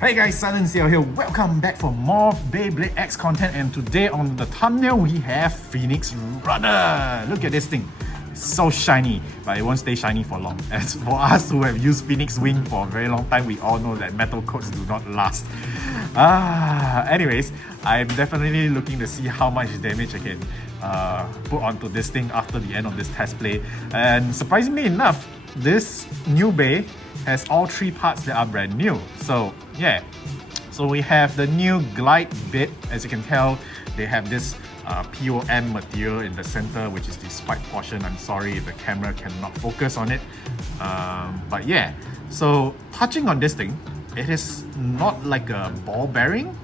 Hey guys, Silence here. Welcome back for more Beyblade X content, and today on the thumbnail we have Phoenix Rudder. Look at this thing. It's so shiny, but it won't stay shiny for long. As for us who have used Phoenix Wing for a very long time, we all know that metal coats do not last. Anyways, I'm definitely looking to see how much damage I can put onto this thing after the end of this test play. And surprisingly enough, this new Bey has all three parts that are brand new. So yeah, so we have the new glide bit. As you can tell, they have this POM material in the center, which is the spike portion. I'm sorry if the camera cannot focus on it, but yeah, so touching on this thing, it is not like a ball bearing.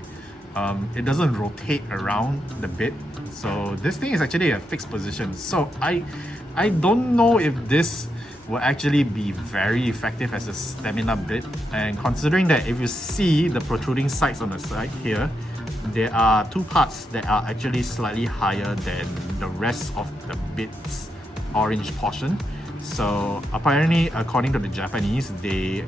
It doesn't rotate around the bit, so this thing is actually a fixed position. So I don't know if this will actually be very effective as a stamina bit. And considering that if you see the protruding sides on the side here, there are two parts that are actually slightly higher than the rest of the bit's orange portion. So apparently, according to the Japanese, they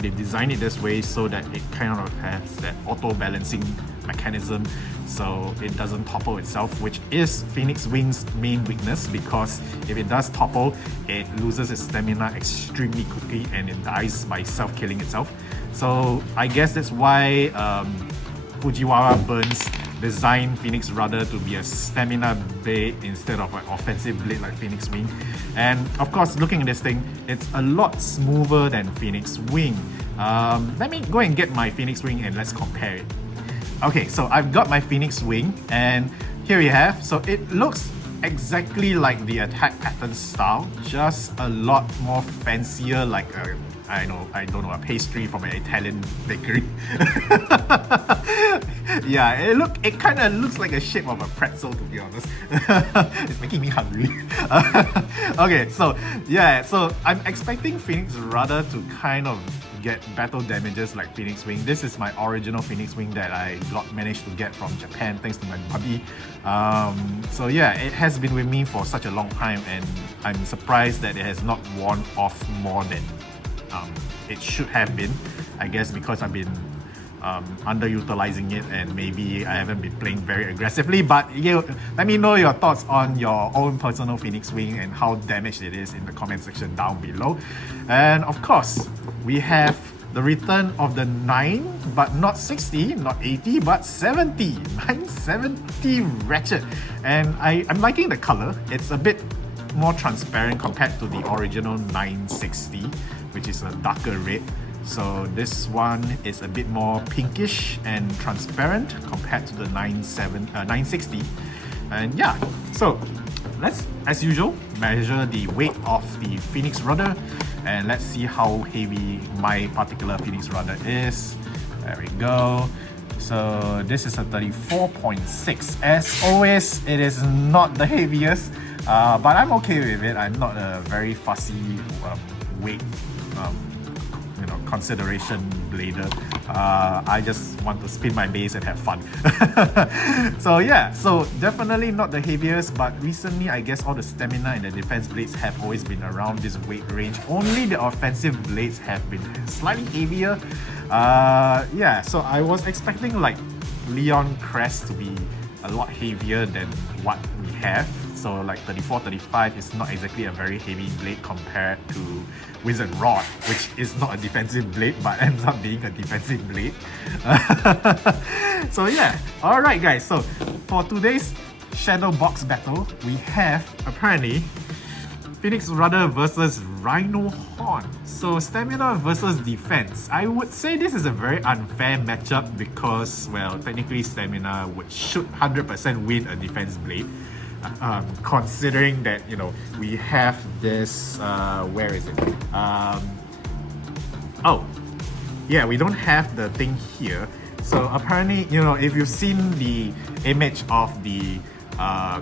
designed it this way so that it kind of has that auto balancing mechanism, so it doesn't topple itself, which is Phoenix Wing's main weakness, because if it does topple, it loses its stamina extremely quickly and it dies by self-killing itself. So I guess that's why Fujiwara Burns designed Phoenix Rudder to be a stamina blade instead of an offensive blade like Phoenix Wing. And of course, looking at this thing, it's a lot smoother than Phoenix Wing. Let me go and get my Phoenix Wing and let's compare it. Okay, so I've got my Phoenix Wing, and here we have, so it looks exactly like the attack pattern style, just a lot more fancier, like a, I don't know, a pastry from an Italian bakery. Yeah, it kind of looks like a shape of a pretzel, to be honest. It's making me hungry. Okay, so yeah, so I'm expecting Phoenix Rudder to kind of get battle damages like Phoenix Wing. This is my original Phoenix Wing that I managed to get from Japan thanks to my buddy. So yeah, it has been with me for such a long time, and I'm surprised that it has not worn off more than it should have been. I guess because I've been underutilizing it, and maybe I haven't been playing very aggressively. But let me know your thoughts on your own personal Phoenix Wing and how damaged it is in the comment section down below. And of course, we have the return of the 9, but not 60, not 80, but 70. 970 Ratchet. And I'm liking the color. It's a bit more transparent compared to the original 960, which is a darker red. So this one is a bit more pinkish and transparent compared to the 960. And yeah, so let's, as usual, measure the weight of the Phoenix Rudder, and let's see how heavy my particular Phoenix Rudder is. There we go. So this is a 34.6. As always, it is not the heaviest, but I'm okay with it. I'm not a very fussy weight consideration blader. I just want to spin my base and have fun. So yeah, so definitely not the heaviest, but recently I guess all the stamina and the defense blades have always been around this weight range. Only the offensive blades have been slightly heavier. Yeah, so I was expecting like Leon Crest to be a lot heavier than what we have. So like 34, 35 is not exactly a very heavy blade compared to Wizard Rod, which is not a defensive blade but ends up being a defensive blade. So yeah, alright guys, so for today's Shadow Box battle, we have apparently Phoenix Rudder versus Rhino Horn. So stamina versus defense. I would say this is a very unfair matchup because, well, technically stamina should 100% win a defense blade. Considering that, you know, we have this, where is it? Oh, yeah, we don't have the thing here. So apparently, you know, if you've seen the image of the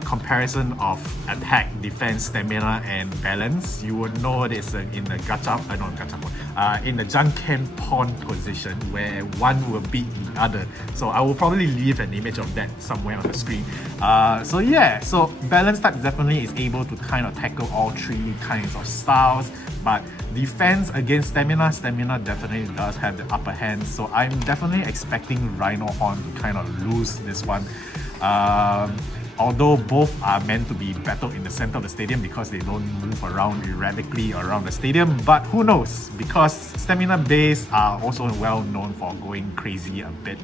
comparison of attack, defense, stamina, and balance, you would know it is in the in the Janken pawn position where one will beat the other. So I will probably leave an image of that somewhere on the screen. So yeah, so balance type definitely is able to kind of tackle all three kinds of styles, but Defense against stamina, stamina definitely does have the upper hand, so I'm definitely expecting Rhino Horn to kind of lose this one. Although both are meant to be battled in the center of the stadium because they don't move around erratically around the stadium, but who knows, because stamina base are also well known for going crazy a bit.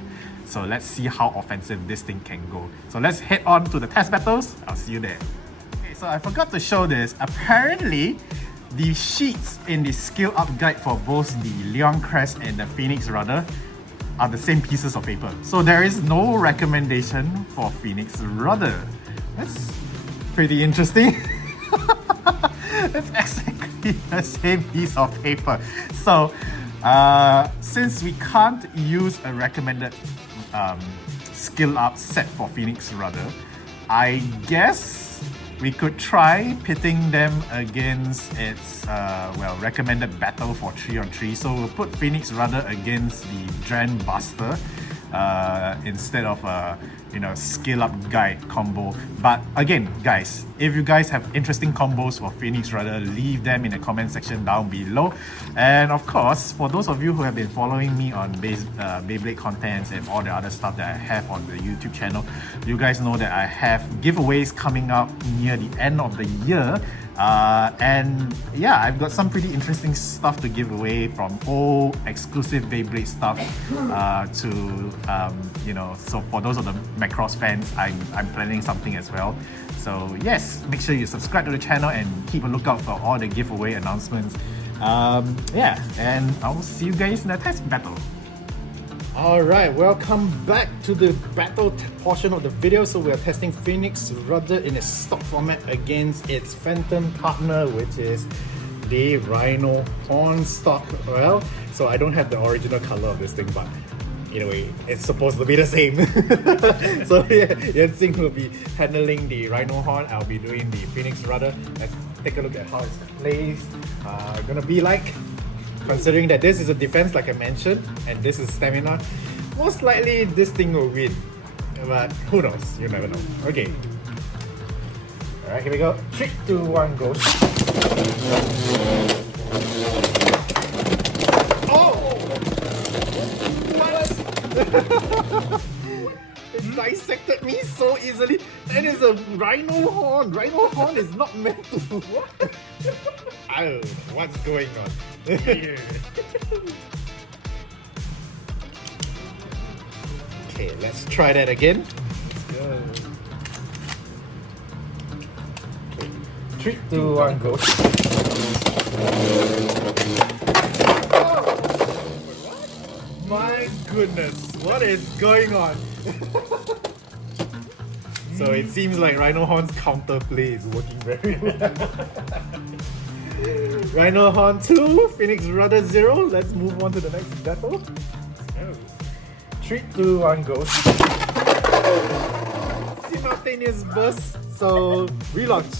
So let's see how offensive this thing can go. So let's head on to the test battles. I'll see you there. Okay, so I forgot to show this. Apparently, the sheets in the skill up guide for both the Leon Crest and the Phoenix Rudder are the same pieces of paper. So there is no recommendation for Phoenix Rudder. That's pretty interesting. It's exactly the same piece of paper. So since we can't use a recommended skill up set for Phoenix Rudder, I guess we could try pitting them against its recommended battle for 3-on-3. So we'll put Phoenix Rudder against the Dren Buster instead of a skill up guide combo. But again, guys, if you guys have interesting combos for Phoenix Rudder, leave them in the comment section down below. And of course, for those of you who have been following me on Beyblade contents and all the other stuff that I have on the YouTube channel, you guys know that I have giveaways coming up near the end of the year. And yeah, I've got some pretty interesting stuff to give away, from old exclusive Beyblade stuff so for those of the Macross fans, I'm planning something as well. So yes, make sure you subscribe to the channel and keep a lookout for all the giveaway announcements. Yeah, and I'll see you guys in the test battle. Alright, welcome back to the battle portion of the video. So we are testing Phoenix Rudder in its stock format against its Phantom partner, which is the Rhino Horn stock. Well, so I don't have the original color of this thing, but anyway, it's supposed to be the same. So yeah, Yan-Xing will be handling the Rhino Horn, I'll be doing the Phoenix Rudder. Let's take a look at how it's placed. Gonna be like, considering that this is a defense like I mentioned, and this is stamina, most likely this thing will win. But who knows? You never know. Okay. Alright, here we go. 3, 2, 1, go. Oh! What? It dissected me so easily. That is a Rhino Horn. Rhino Horn is not meant to. What? I don't know what's going on. Okay, let's try that again. Let's go. Okay. 3, 2, 1, go. Oh! My goodness, what is going on? So it seems like Rhino Horn's counterplay is working very well. Rhino Horn 2, Phoenix Rudder 0. Let's move on to the next battle. 3, 2, 1, go. Simultaneous burst, so relaunch.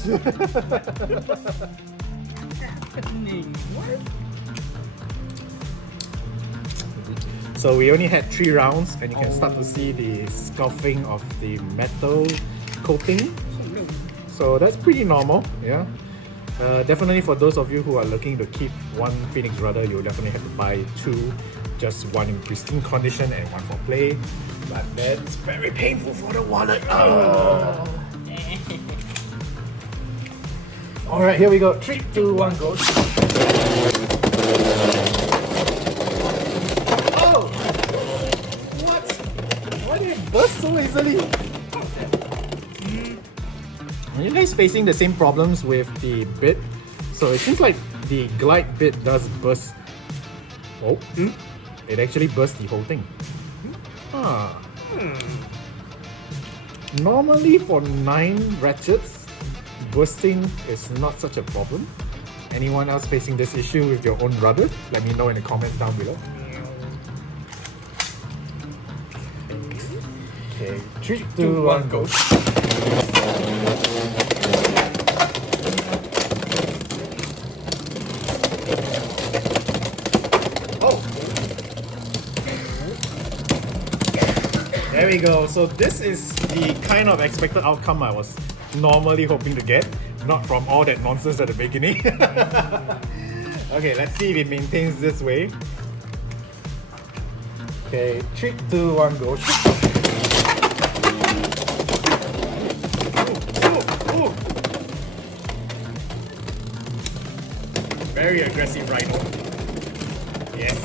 So we only had 3 rounds, and you can start to see the scuffing of the metal coating. So that's pretty normal, yeah. Definitely for those of you who are looking to keep one Phoenix Rudder, you'll definitely have to buy 2. Just one in pristine condition and one for play. But that's very painful for the wallet. Alright, here we go. 3, 2, 1, go. Oh! What? Why did it burst so easily? Are you guys facing the same problems with the bit? So it seems like the glide bit does burst. Oh, it actually burst the whole thing. Normally for 9 ratchets, bursting is not such a problem. Anyone else facing this issue with your own rudder? Let me know in the comments down below. Okay, 3, 2, 1, go. There we go. So this is the kind of expected outcome I was normally hoping to get, not from all that nonsense at the beginning. Okay, let's see if it maintains this way. Okay, 3, 2, 1, go. Ooh. Very aggressive rhino. Yes,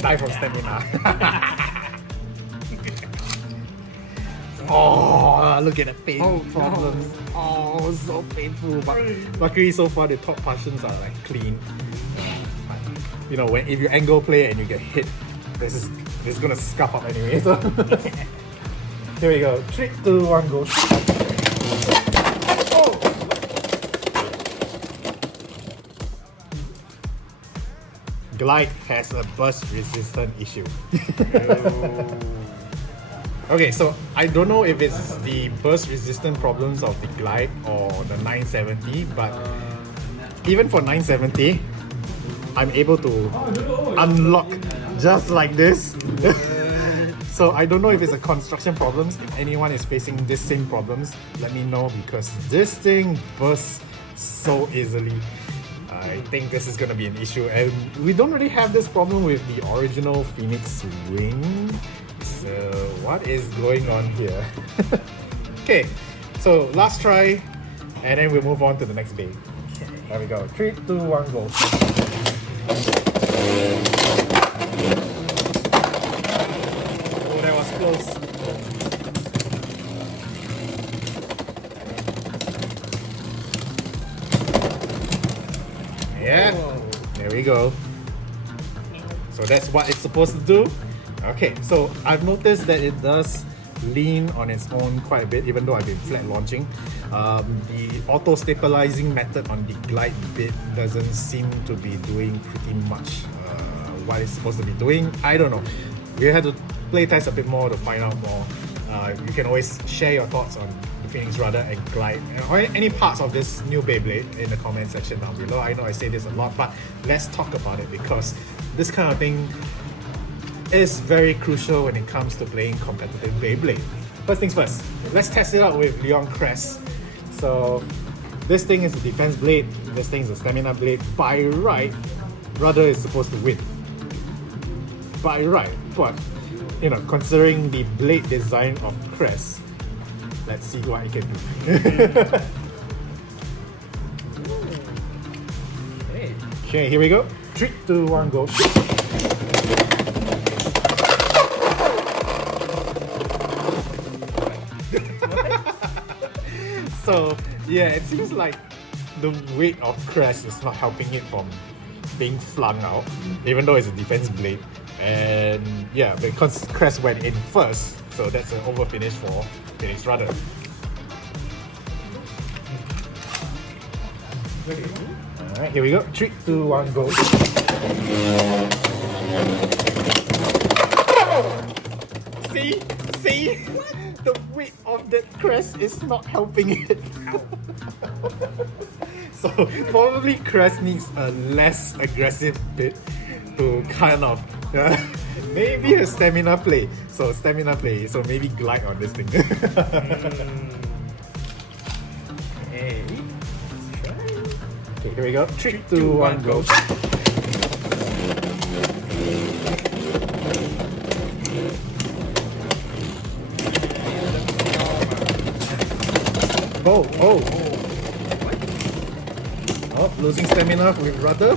die from stamina. Oh, look at the pain problems. No. Oh, so painful. But luckily, so far the top portions are like clean. You know, if you angle play and you get hit, this is gonna scuff up anyway. So here we go. 3, 2, 1, go. Oh. Glide has a burst resistant issue. Okay, so I don't know if it's the burst resistant problems of the Glide or the 970, but even for 970, I'm able to unlock just like this. So I don't know if it's a construction problems. If anyone is facing this same problems, let me know, because this thing bursts so easily. I think this is gonna be an issue, and we don't really have this problem with the original Phoenix Wing. So what is going on here? Okay, so last try, and then we'll move on to the next bay. There we go. 3, 2, 1, go. Oh, that was close. Yeah, there we go. So that's what it's supposed to do. Okay, so I've noticed that it does lean on its own quite a bit, even though I've been flat launching. The auto stabilizing method on the Glide bit doesn't seem to be doing pretty much what it's supposed to be doing. I don't know. We had to play test a bit more to find out more. You can always share your thoughts on the Phoenix Rudder and Glide, or any parts of this new Beyblade in the comment section down below. I know I say this a lot, but let's talk about it, because this kind of thing is very crucial when it comes to playing competitive Beyblade. First things first, let's test it out with Leon Crest. So this thing is a defense blade, this thing is a stamina blade. By right, Rudder is supposed to win. By right, but you know, considering the blade design of Crest, let's see what it can do. Okay, here we go. 3, 2, 1, go. So yeah, it seems like the weight of Crest is not helping it from being flung out, even though it's a defense blade. And yeah, because Crest went in first, so that's an over finish for Phoenix Rudder. Alright, here we go. 3, 2, 1, go. See? The weight of that Crest is not helping it. So probably Crest needs a less aggressive bit to kind of maybe a stamina play. So maybe Glide on this thing. Okay, let's try. Okay, here we go. 3, 2, 1, go. Oh, losing stamina with Rudder.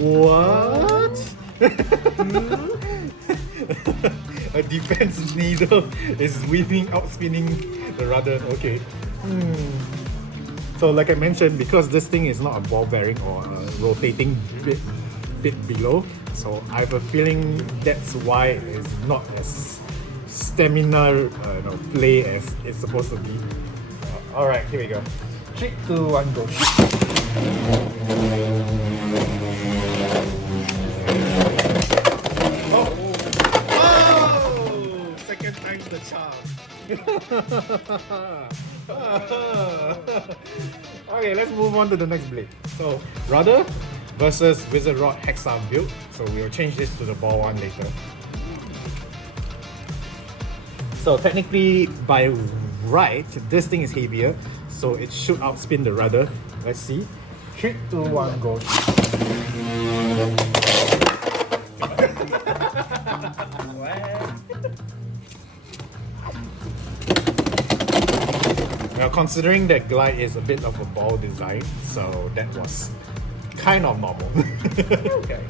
What? A defense needle is outspinning the Rudder. Okay. So like I mentioned, because this thing is not a ball bearing or a rotating bit below, so I have a feeling that's why it's not as stamina play as it's supposed to be. Alright, here we go. 3, 2, 1, go. Oh! Second time's the charm. Okay, let's move on to the next blade. So, Rudder versus Wizard Rod Hexa build. So we'll change this to the ball one later. So technically, by right, this thing is heavier, so it should outspin the Rudder. Let's see. 3, 2, 1, go. Now, considering that glide is a bit of a ball design, so that was kind of normal. Okay.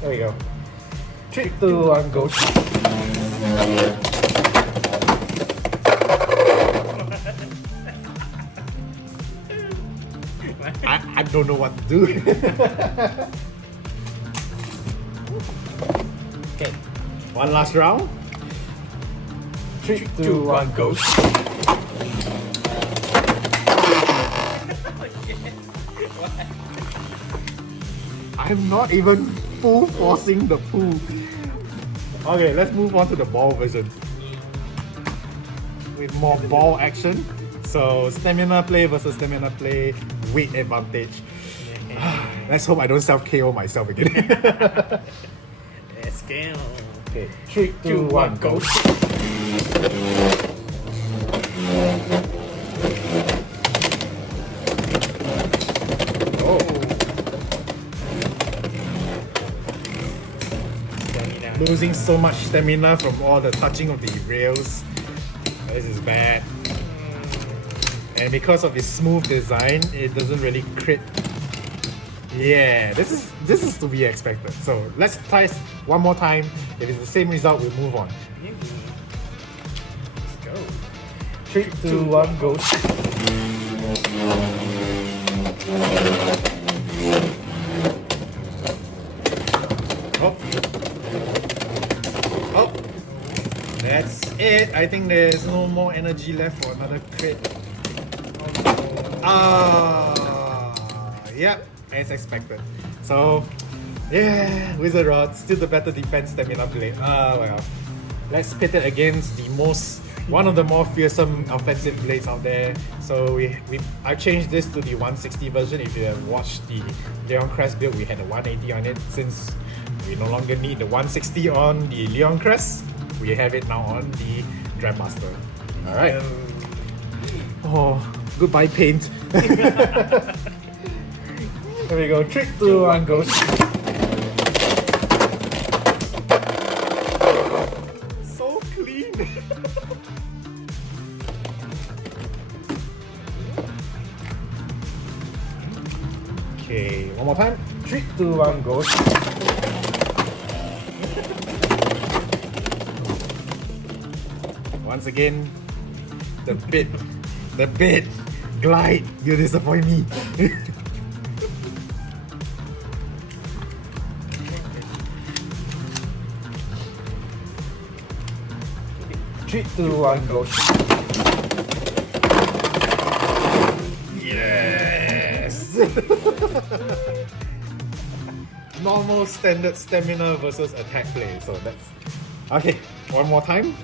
There we go. 3, 2, 1, go. I don't know what to do. Okay. One last round. 3, 2, 1, go. I'm not even full forcing the pull. Okay, let's move on to the ball version. With more ball action. So stamina play versus stamina play, weight advantage. Let's hope I don't self-KO myself again. Let's go. Okay. 3, 2, 1, go. Losing so much stamina from all the touching of the rails. This is bad. And because of its smooth design, it doesn't really crit. Yeah, this is to be expected. So let's try one more time. If it's the same result, we'll move on. Let's go. 3, 2, 1, go. Oh. Oh. That's it. I think there's no more energy left for another crit. Yep, as expected. So, yeah, Wizard Rod, still the better defense stamina blade. Well, let's pit it against one of the more fearsome offensive blades out there. So I changed this to the 160 version. If you have watched the Leon Crest build, we had a 180 on it. Since we no longer need the 160 on the Leon Crest, we have it now on the Dreadmaster. Alright. Oh, goodbye paint. There we go. 3, 2, 1, go. So clean. Okay, one more time. 3, 2, 1, go. Once again, the bit, glide, you disappoint me. 3, 2, 1, go. Yes! Normal standard stamina versus attack play, so that's... Okay, one more time.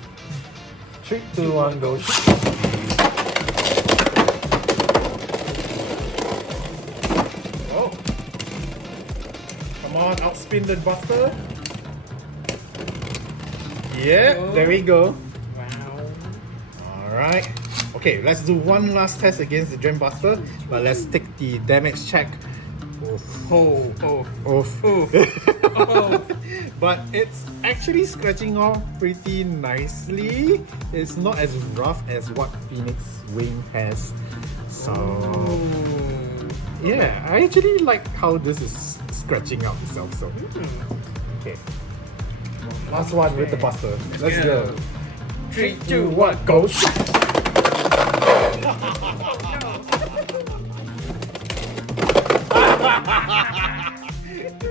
3, 2, 1, go. Oh! Come on, outspin the buster. Yeah, there we go. Wow. Alright. Okay, let's do one last test against the Gem Buster, but let's take the damage check. Oof. Oof. But it's actually scratching off pretty nicely. It's not as rough as what Phoenix Wing has. So yeah, I actually like how this is scratching out itself. So okay. Last one with the Buster. Let's go. 3, 2, 1, go.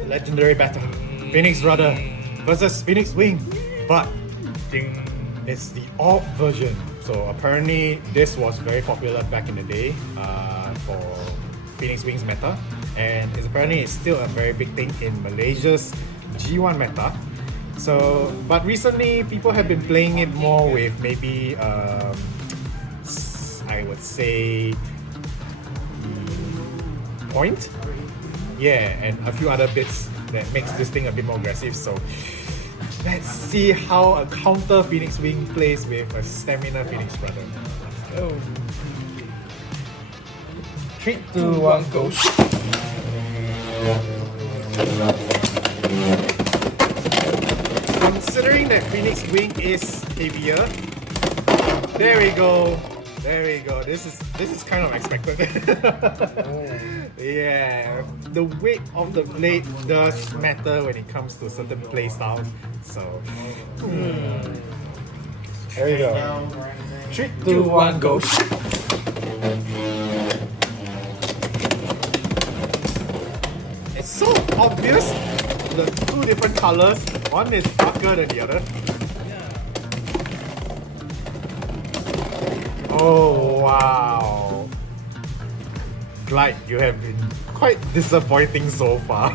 Legendary battle. Phoenix Rudder versus Phoenix Wing. But it's the alt version. So apparently this was very popular back in the day for Phoenix Wing's meta. And it's still a very big thing in Malaysia's G1 meta. So, but recently people have been playing it more with maybe I would say point, yeah, and a few other bits that makes this thing a bit more aggressive. So let's see how a counter Phoenix Wing plays with a stamina Phoenix Rudder. Let's go. 3, 2, 1, go. Considering that Phoenix Wing is heavier, there we go. There we go. This is kind of expected. Yeah, the weight of the blade does matter when it comes to certain play styles. So There you go. 3, 2, 1, go. it's so obvious. The two different colors. One is darker than the other. Oh wow! Glide, you have been quite disappointing so far.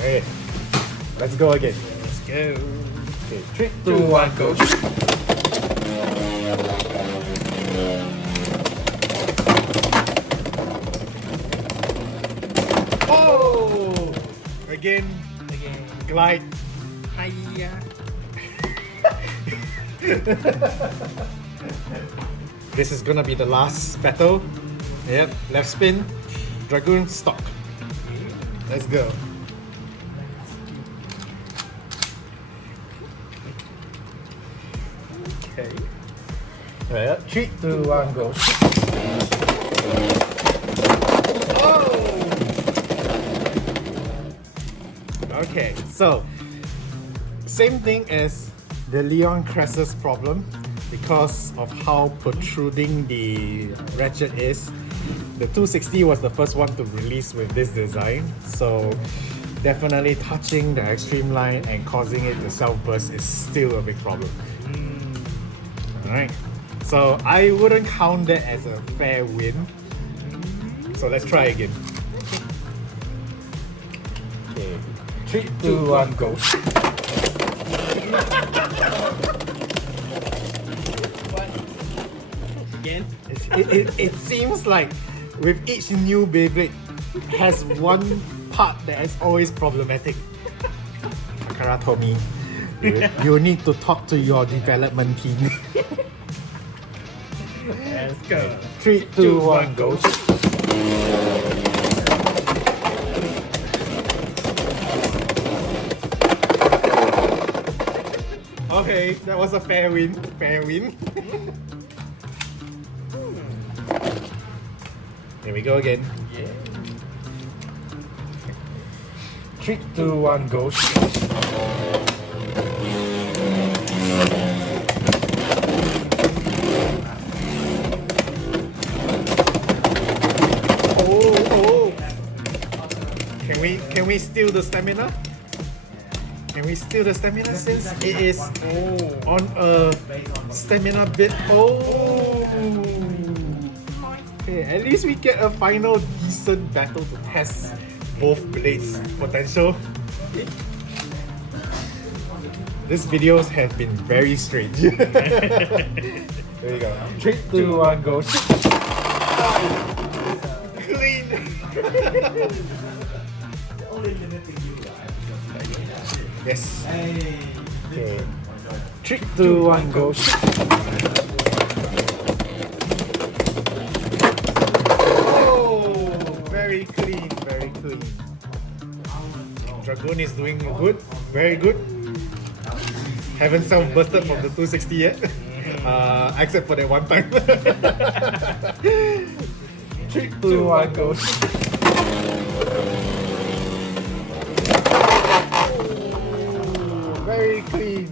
Hey, let's go again. Let's go. Okay, 3, 2, 1, go. Oh! Again, glide. Hiya. This is gonna be the last battle. Yep, left spin, Dragoon stock. Let's go. Okay. Right, 3, 2, 1, go. okay, so same thing as the Leon Cress's problem because of how protruding the ratchet is. The 260 was the first one to release with this design, so definitely touching the extreme line and causing it to self-burst is still a big problem. Alright, so I wouldn't count that as a fair win. So let's try again. Okay. 3, 2, 1, go. Again? It seems like with each new Beyblade has one part that is always problematic. Takara told me you need to talk to your development team. Let's go. 3, 2, 1, go. Okay, that was a fair win. Fair win. Here we go again. Yeah. 3, 2, 1, go. Oh. Can we steal the stamina? Can we steal the stamina since it is on a stamina bit? Oh. Okay, at least we get a final decent battle to test both blades' potential. These videos have been very strange. There you go. 3, 2, 1, go. Clean. Yes. Okay. 3, 2, 1, go. Oh, very clean, very clean. Dragoon is doing good, very good. Haven't self-bursted from the 260 yet, except for that one time. 3, 2, 1, go. Very clean.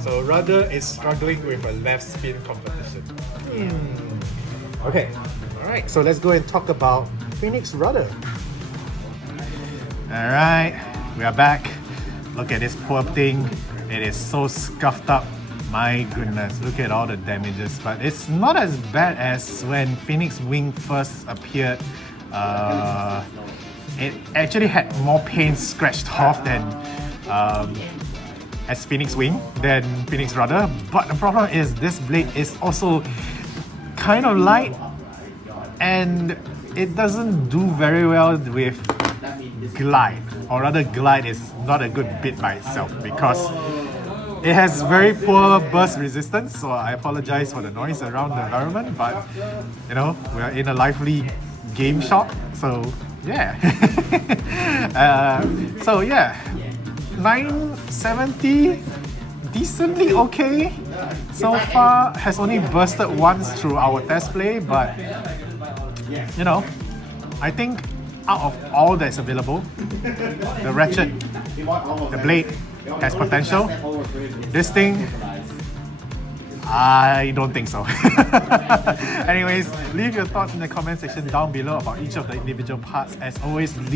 So Rudder is struggling with a left spin competition. Okay, alright, so let's go and talk about Phoenix Rudder. Alright, we are back. Look at this poor thing. It is so scuffed up. My goodness, look at all the damages. But it's not as bad as when Phoenix Wing first appeared. It actually had more paint scratched off than as Phoenix Wing than Phoenix Rudder. But the problem is this blade is also kind of light and it doesn't do very well with glide, or rather glide is not a good bit by itself because It has very poor burst resistance, so I apologize for the noise around the environment, but you know, we're in a lively game shop, so yeah. So yeah, 970, decently okay. So far, has only bursted once through our test play, but you know, I think out of all that's available, the ratchet, the blade has potential. This thing, I don't think so. Anyways, leave your thoughts in the comment section down below about each of the individual parts. As always, if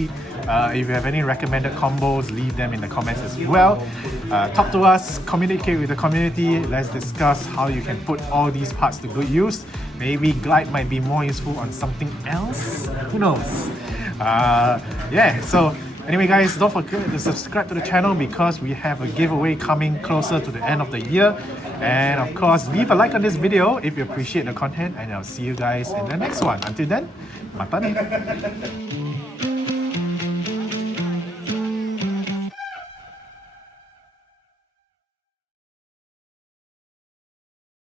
you have any recommended combos, leave them in the comments as well. Talk to us, communicate with the community. Let's discuss how you can put all these parts to good use. Maybe Glide might be more useful on something else. Who knows? Yeah, so anyway guys, don't forget to subscribe to the channel because we have a giveaway coming closer to the end of the year. And of course, leave a like on this video if you appreciate the content, and I'll see you guys in the next one. Until then, mata ne.